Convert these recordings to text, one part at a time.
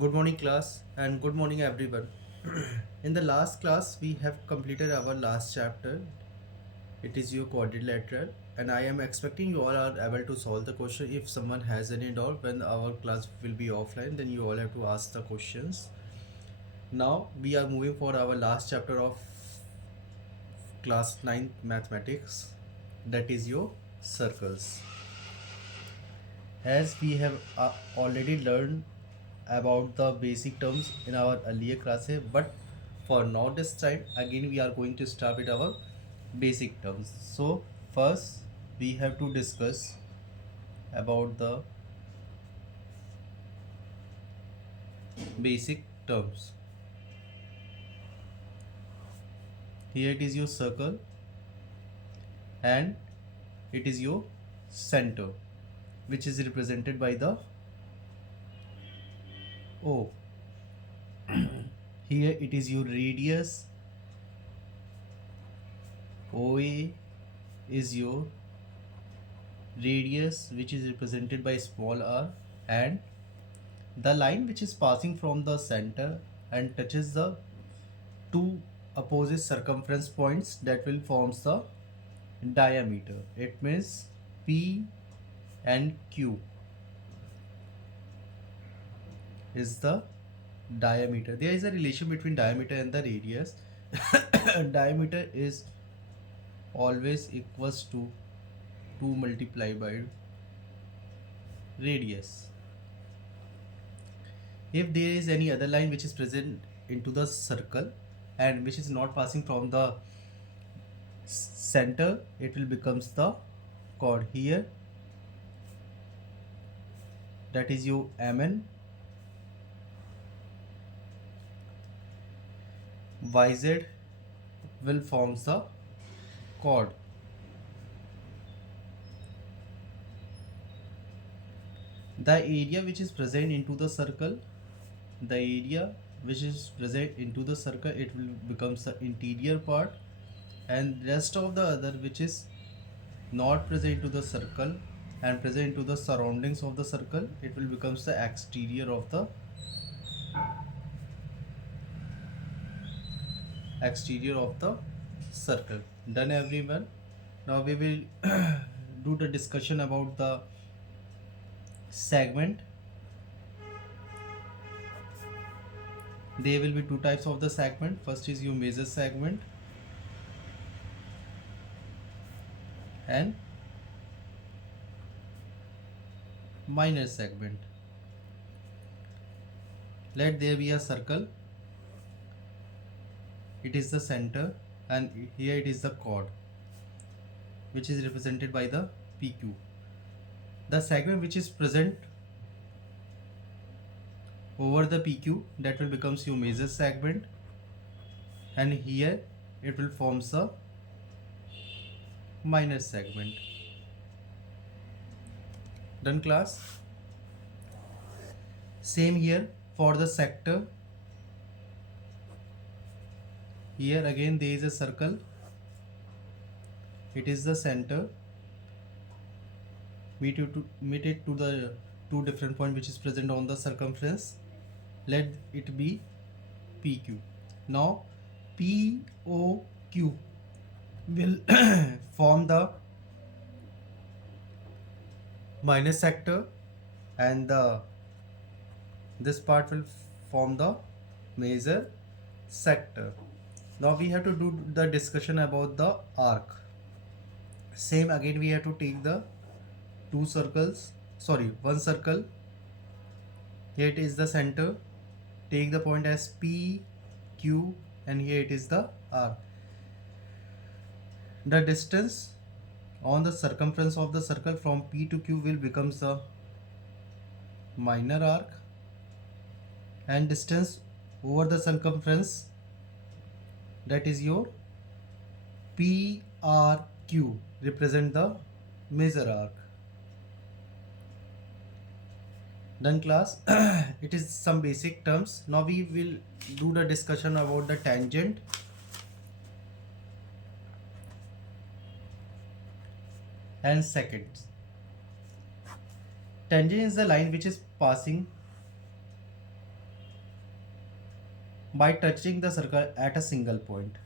Good morning, class, and good morning, everyone. In the last class, we have completed our last chapter. It is your quadrilateral, and I am expecting you all are able to solve the question. If someone has any doubt when our class will be offline, then you all have to ask the questions. Now, we are moving for our last chapter of class 9 mathematics, that is your circles. As we have already learned about the basic terms in our earlier classes, but for now this time again we are going to start with our basic terms. So first we have to discuss about the basic terms. Here it is your circle and it is your center, which is represented by the O. Here it is your radius. OA is your radius, which is represented by small r, and the line which is passing from the center and touches the two opposite circumference points, that will forms the diameter. It means P and Q is the diameter. There is a relation between diameter and the radius. Diameter is always equals to 2 multiplied by radius. If there is any other line which is present into the circle and which is not passing from the center, it will becomes the chord. Here that is your Mn, Yz will forms the chord. The area which is present into the circle, the area which is present into the circle, it will becomes the interior part, and rest of the other which is not present into the circle and present into the surroundings of the circle, it will becomes the exterior of the circle. Done, everyone? Now we will do the discussion about the segment. There will be two types of the segment. First is your major segment and minor segment. Let there be a circle. It is the center, and here it is the chord, which is represented by the PQ. The segment which is present over the PQ, that will becomes your major segment, and here it will forms a minor segment. Done, class? Same here for the sector. Here again there is a circle. It is the center. Meet it to the two different point which is present on the circumference. Let it be PQ. Now POQ will form the minor sector, and this part will form the major sector. Now we have to do the discussion about the arc. Same again, we have to take the one circle. Here it is the center. Take the point as P, Q, and here it is the arc. The distance on the circumference of the circle from P to Q will becomes the minor arc, and distance over the circumference, that is your PRQ, represent the major arc. Done, class? It is some basic terms. Now we will do the discussion about the tangent. And second, tangent is the line which is passing by touching the circle at a single point.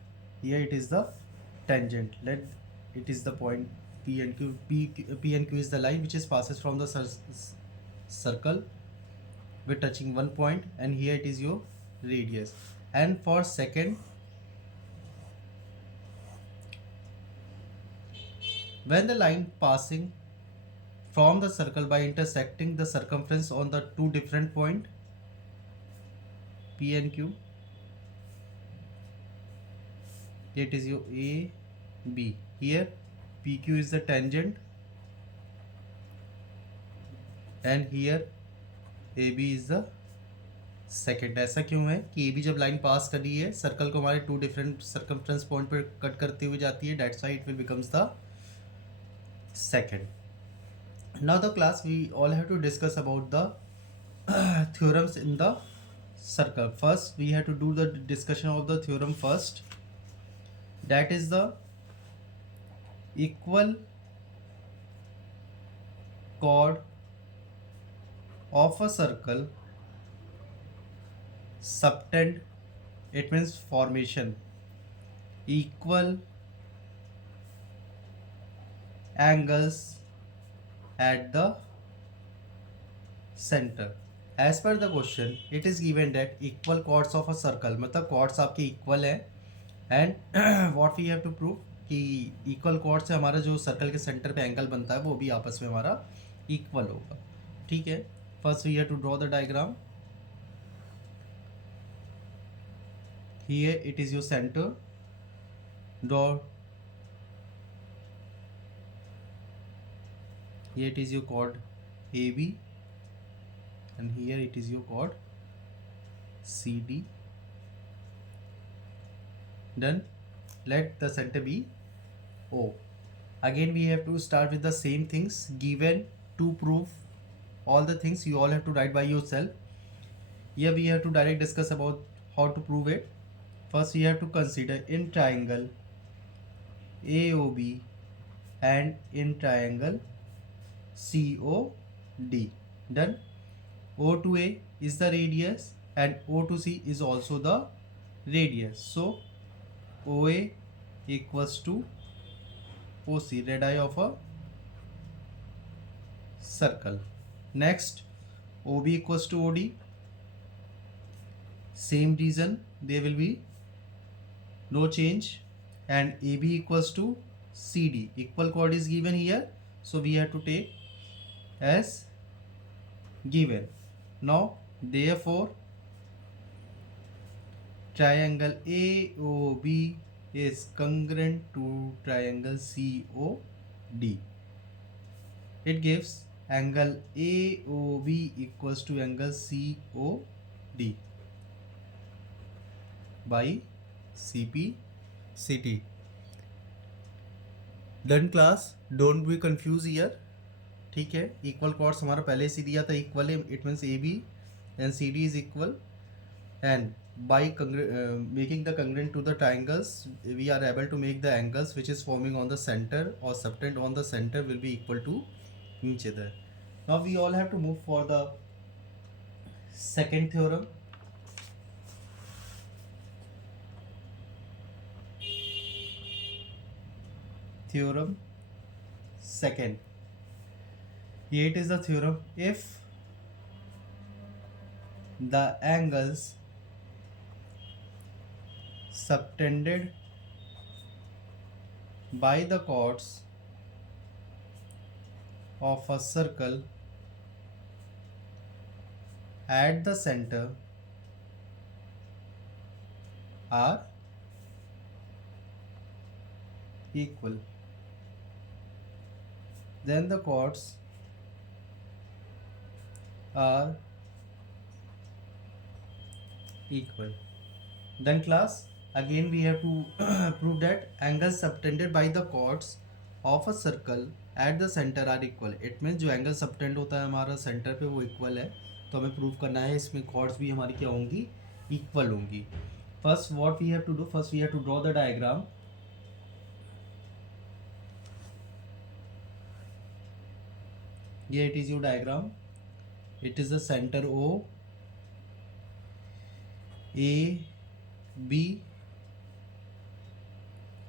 Here it is the tangent. Let it is the point P and Q. P and Q is the line which is passes from the circle with touching one point, and here it is your radius. And for second, when the line passing from the circle by intersecting the circumference on the two different point P and Q, it is your A, B. Here PQ is the tangent and here AB is the second. ऐसा क्यों है कि A B जब line पास कर रही है circle को हमारे टू डिफरेंट सर्कमफ्रेंस पॉइंट पर कट करते हुए जाती है, that's why it will becomes the second. Now the class we all have to discuss about the theorems in the circle. First we have to do the discussion of the theorem first, that is the equal chord of a circle subtend, it means formation, equal angles at the center. As per the question it is given that equal chords of a circle, मतलब chords आपके equal है, and what we have to prove कि equal chord से हमारा जो circle के centre पे angle बनता है वो भी आपस में हमारा इक्वल होगा. ठीक है. First we have to draw the diagram. Here it is your center. Draw. Here it is your chord AB, and here it is your chord CD. Done. Let the center be O. Again we have to start with the same things given. To prove all the things you all have to write by yourself. Here we have to direct discuss about how to prove it. First we have to consider in triangle AOB and in triangle COD. Done. O to A is the radius and O to C is also the radius. So OA equals to OC, radii of a circle. Next, OB equals to OD. Same reason, there will be no change. And AB equals to CD. Equal chord is given here, so we have to take as given. Now therefore triangle AOB is congruent to triangle COD. It gives angle AOB equals to angle COD by CP CT. Done class. Don't be confuse year. ठीक है. Equal chords हमारा पहले से दिया था, equal है, it means A B and C D is equal, and by making the congruent to the triangles we are able to make the angles which is forming on the centre और subtended on the centre will be equal to each other. Now we all have to move for the second theorem. Theorem second. Here it is the theorem. If the angles subtended by the chords of a circle at the center are equal, then the chords are equal. Then class, again we have to prove that angles subtended by the chords of a circle at the center are equal. It means जो angle subtend होता है हमारा centre पे वो equal है, तो हमें prove करना है इसमें chords भी हमारी क्या होंगी, इक्वल होंगी. First what we have to do, first we have to draw the diagram. Here it is your diagram. It is the center O, A, B,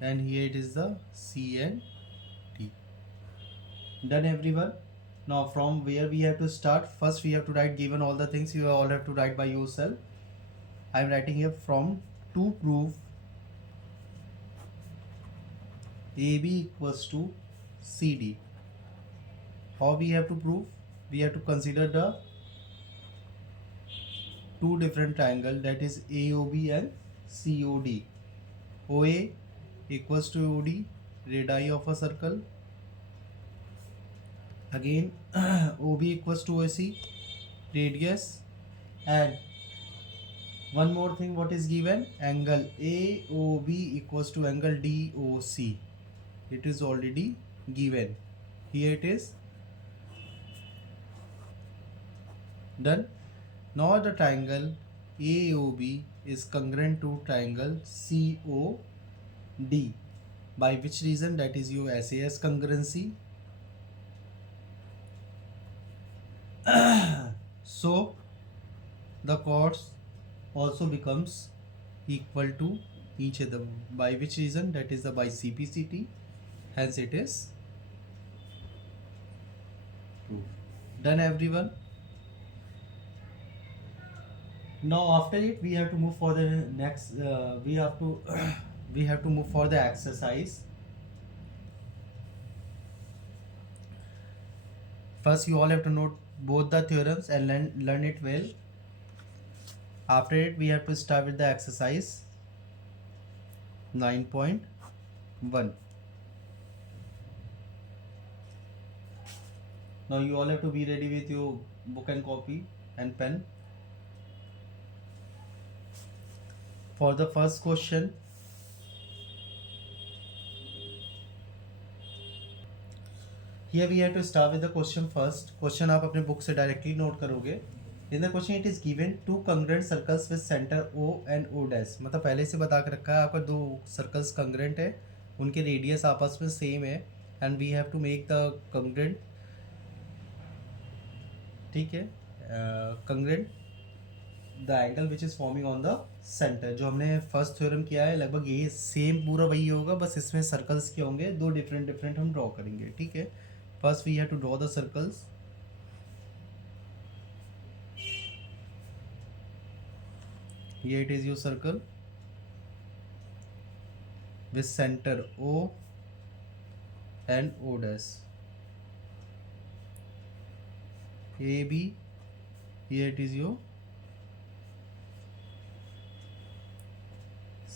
and here it is the C and D. Done everyone? Now from where we have to start? First we have to write, given all the things you all have to write by yourself. I am writing here from to prove AB equals to CD. How we have to prove? We have to consider the two different triangle, that is AOB and COD. OA equals to OD, radii of a circle. Again OB equals to OC, radius. And one more thing, what is given? Angle AOB equals to angle DOC. It is already given. Here it is. Done. Now the triangle AOB is congruent to triangle COD. By which reason? That is your SAS congruency. So the chords also becomes equal to each other. By which reason? That is the by CPCT. Hence it is true. Done everyone? Now after it we have to move for the next we have to move for the exercise. First you all have to note both the theorems and learn it well. After it we have to start with the exercise 9.1. Now you all have to be ready with your book and copy and pen. For the first question, here we have to start with the question first. Question आप अपने book से directly note करोगे. In the question it is given two congruent circles with center O and O dash. मतलब पहले से बता के रखा है आपका दो circles congruent है, उनके radius आपस में same है, and we have to make the congruent, ठीक है, congruent the angle which is forming on the center. जो हमने फर्स्ट थ्योरम किया है लगभग ये सेम पूरा वही होगा, बस इसमें सर्कल्स के होंगे, दो डिफरेंट हम ड्रॉ करेंगे. ठीक है. First we have to draw the circles. Here it is your circle with center O and O dash. AB, here it is your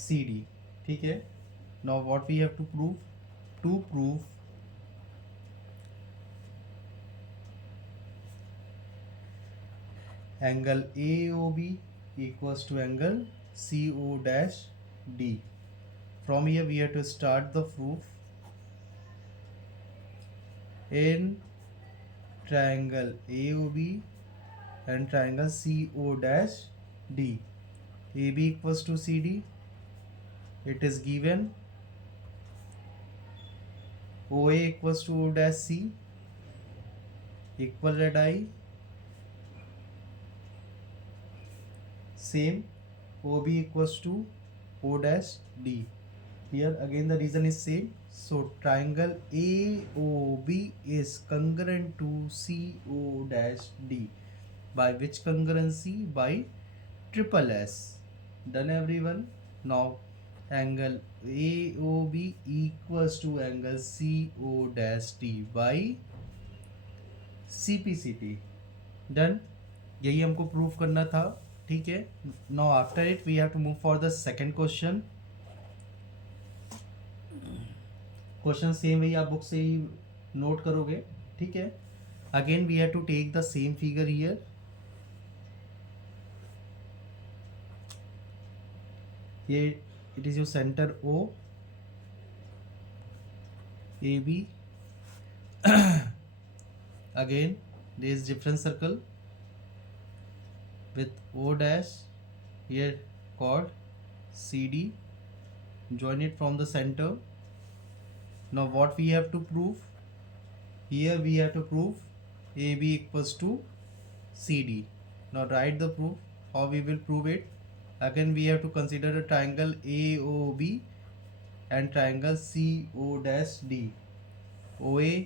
CD. ठीक है. Now what we have to prove? To prove angle AOB equals to angle CO dash D. From here we have to start the proof. In triangle AOB and triangle CO dash D, AB equals to CD. It is given. OA equals to O dash C, equal radii. Same, OB equals to O dash D. Here again the reason is same. So triangle AOB is congruent to CO dash D. By which congruency? By triple S. Done everyone? Now angle AOB equals to angle CO dash D by CPCT. Done? यही हमको prove करना था. ठीक है. Now after it we have to move for the second question. Question same वही आप book से ही नोट करोगे. ठीक है. Again we have to take the same figure here. ये it is your center O, AB. Again there is different circle with O dash, here chord CD. Join it from the center. Now what we have to prove? Here we have to prove AB equals to CD. Now write the proof. How we will prove it? Again, we have to consider a triangle AOB and triangle CO'D. OA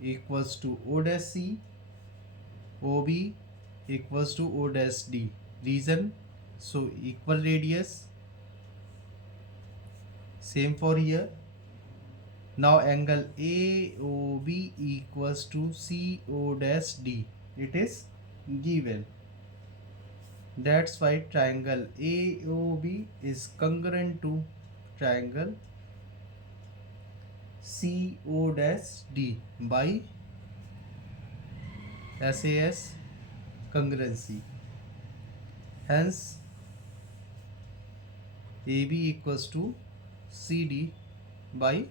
equals to O'C, OB equals to O'D. Reason, so equal radius, same for here. Now angle AOB equals to CO'D. It is given. That's why triangle AOB is congruent to triangle CO'D by SAS congruency. Hence, AB equals to CD by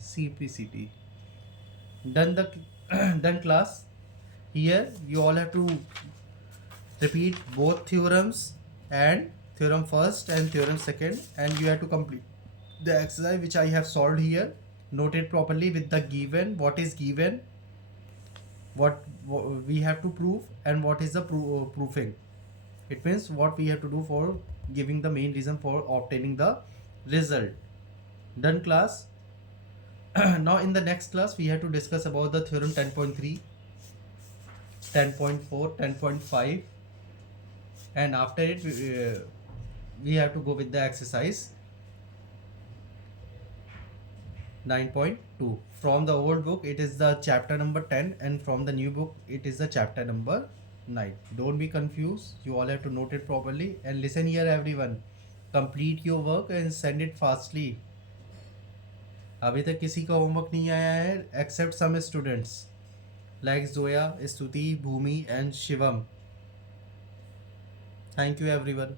CPCT. Done the done class. Here you all have to repeat both theorems and theorem first and theorem second, and you have to complete the exercise which I have solved here. Note it properly with the given, what is given, what we have to prove, and what is the proofing. It means what we have to do for giving the main reason for obtaining the result. Done class. Now in the next class we have to discuss about the theorem 10.3, 10.4, 10.5, and after it we have to go with the exercise 9.2. From the old book it is the chapter number 10, and from the new book it is the chapter number 9. Don't be confused, you all have to note it properly, and listen here everyone, complete your work and send it fastly. अभी तक किसी का homework नहीं आया है except some students like Zoya, Stuti, Bhoomi and Shivam. Thank you everyone.